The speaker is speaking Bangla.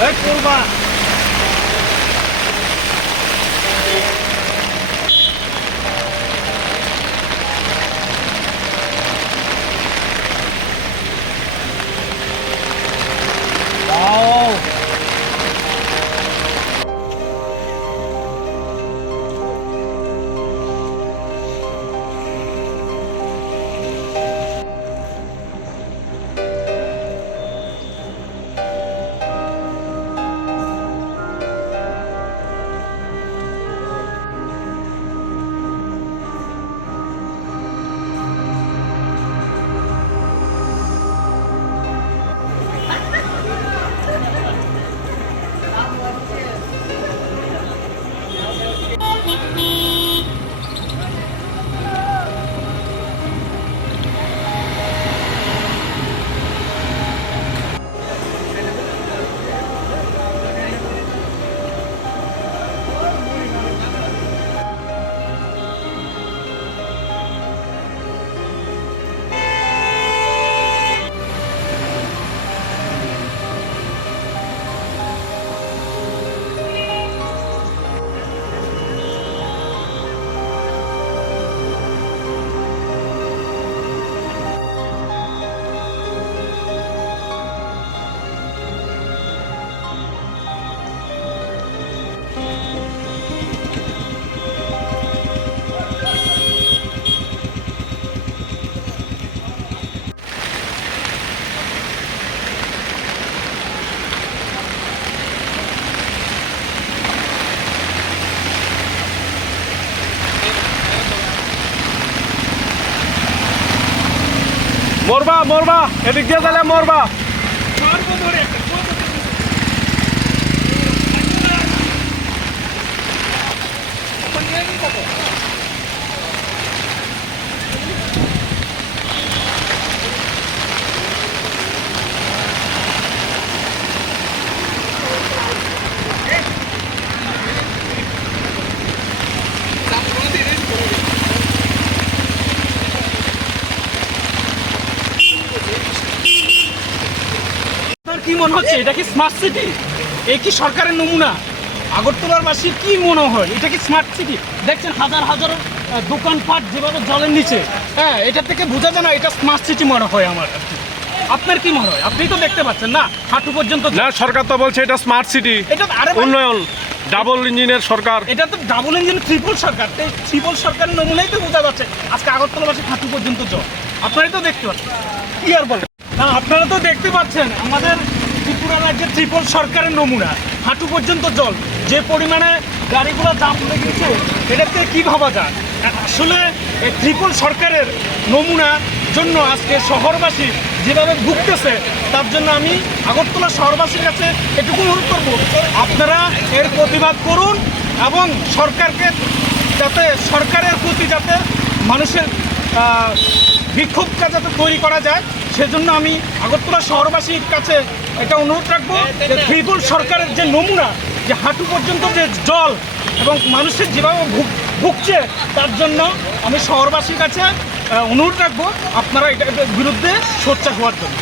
করবা মরবা মরবা এদিক দিয়ে তাহলে মরবা কি মনে হচ্ছে এটা কি স্মার্ট সিটি? এই কি সরকারের নমুনা? আগরতলাবাসীর কি মনে হয় এটা কি স্মার্ট সিটি? দেখছেন হাজার হাজার দোকানপাট যেভাবে জলের নিচে, হ্যাঁ, এটা থেকে বোঝা যায় না এটা স্মার্ট সিটি মনে হয় আমার। আপনার কি মনে হয়? আপনি তো দেখতে পাচ্ছেন না হাঁটু পর্যন্ত। না, সরকার তো বলছে এটা স্মার্ট সিটি, এটা আরে উন্নয়ন, ডাবল ইঞ্জিনের সরকার। এটা তো ডাবল ইঞ্জিন ট্রিপল সরকার। ট্রিপল সরকারের নমুনাই তো বোঝা যাচ্ছে আজকে আগরতলাবাসী হাঁটু পর্যন্ত জল। আপনারাই তো দেখতে পাচ্ছেন, কি আর বলেন না, আপনারা তো দেখতে পাচ্ছেন আমাদের ত্রিপুরা রাজ্যের ট্রিপল সরকারের নমুনা, হাঁটু পর্যন্ত জল। যে পরিমাণে গাড়িগুলো জাম লেগেছে এটাকে কি ভাবা যায়? আসলে এই ট্রিপল সরকারের নমুনার জন্য আজকে শহরবাসী যেভাবে ভুগতেছে তার জন্য আমি আগরতলা শহরবাসীর কাছে এটুকু অনুরোধ করবো, আপনারা এর প্রতিবাদ করুন এবং সরকারকে যাতে সরকারের প্রতি যাতে মানুষের বিক্ষোভটা যাতে তৈরি করা যায় সেজন্য আমি আগরতলা শহরবাসীর কাছে এটা অনুরোধ রাখবো যে ট্রিপল সরকারের যে নমুনা, যে হাঁটু পর্যন্ত যে জল এবং মানুষের যেভাবে ভুগছে তার জন্য আমি শহরবাসীর কাছে অনুরোধ রাখবো আপনারা এটার বিরুদ্ধে সোচ্চার হওয়ার জন্য।